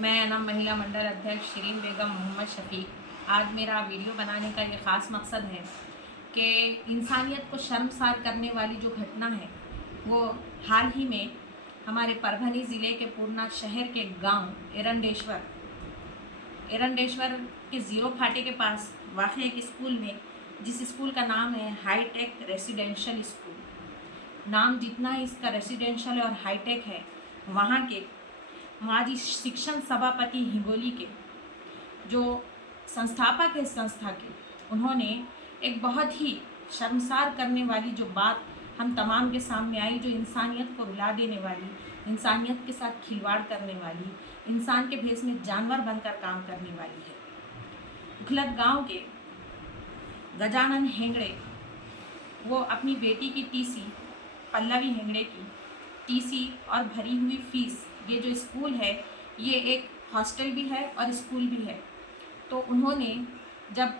मैं अनम महिला मंडल अध्यक्ष शिरीन बेगम मोहम्मद शफीक। आज मेरा वीडियो बनाने का ये ख़ास मकसद है कि इंसानियत को शर्मसार करने वाली जो घटना है वो हाल ही में हमारे परभनी ज़िले के पूर्णा शहर के गांव एरंडेश्वर के ज़ीरो फाटे के पास वाक़ एक स्कूल में, जिस स्कूल का नाम है हाईटेक रेसिडेंशियल स्कूल। नाम जितना इसका रेसिडेंशियल और हाईटेक है, वहाँ के माजी शिक्षण सभापति हिंगोली के जो संस्थापक है संस्था के, उन्होंने एक बहुत ही शर्मसार करने वाली जो बात हम तमाम के सामने आई, जो इंसानियत को रुला देने वाली, इंसानियत के साथ खिलवाड़ करने वाली, इंसान के भेष में जानवर बनकर काम करने वाली है। उखलत गांव के गजानन हेगड़े, वो अपनी बेटी की टीसी पल्लवी हेगड़े की टीसी और भरी हुई फीस, ये जो स्कूल है ये एक हॉस्टल भी है और स्कूल भी है। तो उन्होंने जब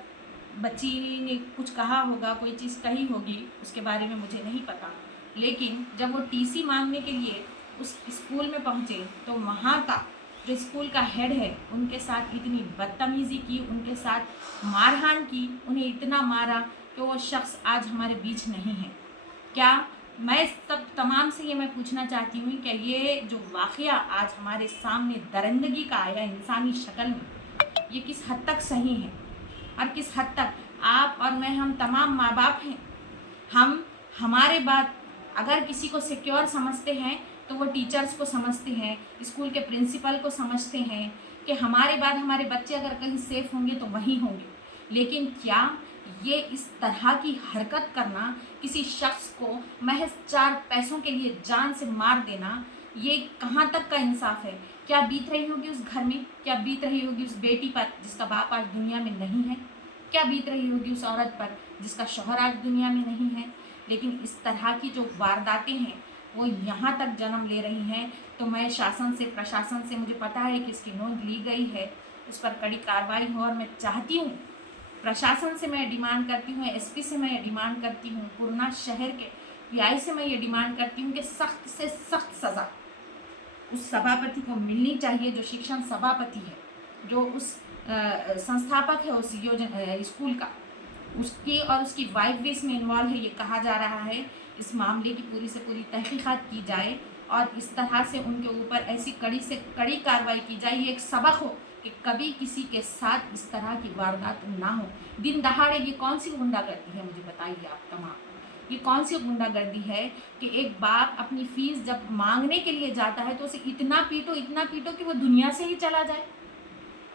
बच्ची ने कुछ कहा होगा, कोई चीज़ कही होगी, उसके बारे में मुझे नहीं पता, लेकिन जब वो टीसी मांगने के लिए उस स्कूल में पहुँचे तो वहाँ का जो स्कूल का हेड है उनके साथ इतनी बदतमीज़ी की, उनके साथ मारहान की, उन्हें इतना मारा कि वो शख्स आज हमारे बीच नहीं है। क्या मैं सब तमाम से ये मैं पूछना चाहती हूँ कि ये जो वाक़या आज हमारे सामने दरिंदगी का आया इंसानी शक्ल में, ये किस हद तक सही है और किस हद तक आप और मैं, हम तमाम माँ बाप हैं, हम हमारे बाद अगर किसी को सिक्योर समझते हैं तो वो टीचर्स को समझते हैं, स्कूल के प्रिंसिपल को समझते हैं कि हमारे बाद हमारे बच्चे अगर कहीं सेफ़ होंगे तो वहीं होंगे। लेकिन क्या ये इस तरह की हरकत करना, किसी शख्स को महज 4 पैसों के लिए जान से मार देना, ये कहाँ तक का इंसाफ है? क्या बीत रही होगी उस घर में? क्या बीत रही होगी उस बेटी पर जिसका बाप आज दुनिया में नहीं है? क्या बीत रही होगी उस औरत पर जिसका शौहर आज दुनिया में नहीं है? लेकिन इस तरह की जो वारदातें हैं वो यहाँ तक जन्म ले रही हैं। तो मैं शासन से, प्रशासन से, मुझे पता है कि इसकी नोंद ली गई है, उस पर कड़ी कार्रवाई हो, और मैं चाहती हूँ, प्रशासन से मैं डिमांड करती हूँ, एसपी से मैं डिमांड करती हूँ, पूर्णा शहर के पीआई से मैं ये डिमांड करती हूँ कि सख्त से सख्त सज़ा उस सभापति को मिलनी चाहिए, जो शिक्षण सभापति है, जो उस संस्थापक है उस स्कूल का, उसकी और उसकी वाइफ भी इसमें इन्वॉल्व है। ये कहा जा रहा है इस मामले की पूरी से पूरी तहकीकात की जाए और इस तरह से उनके ऊपर ऐसी कड़ी से कड़ी कार्रवाई की जाए। ये एक सबक हो कि कभी किसी के साथ इस तरह की वारदात ना हो। दिन दहाड़े ये कौन सी गुंडागर्दी है, मुझे बताइए आप तमाम। ये कौन सी गुंडागर्दी है कि एक बाप अपनी फ़ीस जब मांगने के लिए जाता है तो उसे इतना पीटो कि वो दुनिया से ही चला जाए।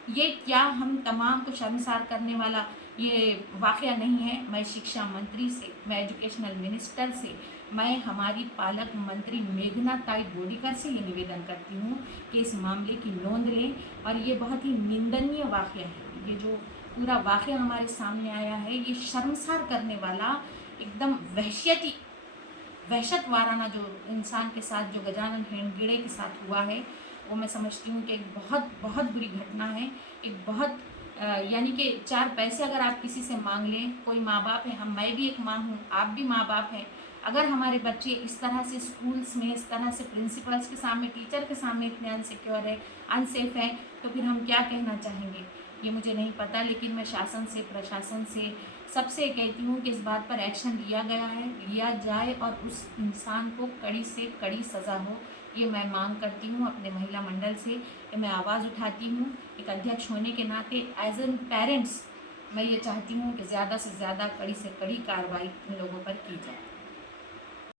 ये क्या हम तमाम को शर्मसार करने वाला ये वाक़या नहीं है? मैं शिक्षा मंत्री से, मैं एजुकेशनल मिनिस्टर से, मैं हमारी पालक मंत्री मेघना ताई बोडीकर से ये निवेदन करती हूँ कि इस मामले की नोंद लें। और ये बहुत ही निंदनीय वाक़या है। ये जो पूरा वाक़या हमारे सामने आया है, ये शर्मसार करने वाला, एकदम वहशत वाराना जो इंसान के साथ, जो गजानन हेगड़े के साथ हुआ है, वो मैं समझती हूँ कि एक बहुत बहुत बुरी घटना है। एक बहुत यानी कि 4 पैसे अगर आप किसी से मांग लें, कोई माँ बाप है, मैं भी एक माँ हूँ, आप भी माँ बाप हैं, अगर हमारे बच्चे इस तरह से स्कूल्स में, इस तरह से प्रिंसिपल्स के सामने, टीचर के सामने इतने अनसिक्योर है, अनसेफ है, तो फिर हम क्या कहना चाहेंगे ये मुझे नहीं पता। लेकिन मैं शासन से, प्रशासन से, सबसे कहती हूँ कि इस बात पर एक्शन लिया जाए और उस इंसान को कड़ी से कड़ी सज़ा हो। ये मैं मांग करती हूँ अपने महिला मंडल से, कि मैं आवाज़ उठाती हूँ एक अध्यक्ष होने के नाते, एज एन पेरेंट्स मैं ये चाहती हूँ कि ज़्यादा से ज़्यादा, कड़ी से कड़ी कार्रवाई इन लोगों पर की जाए।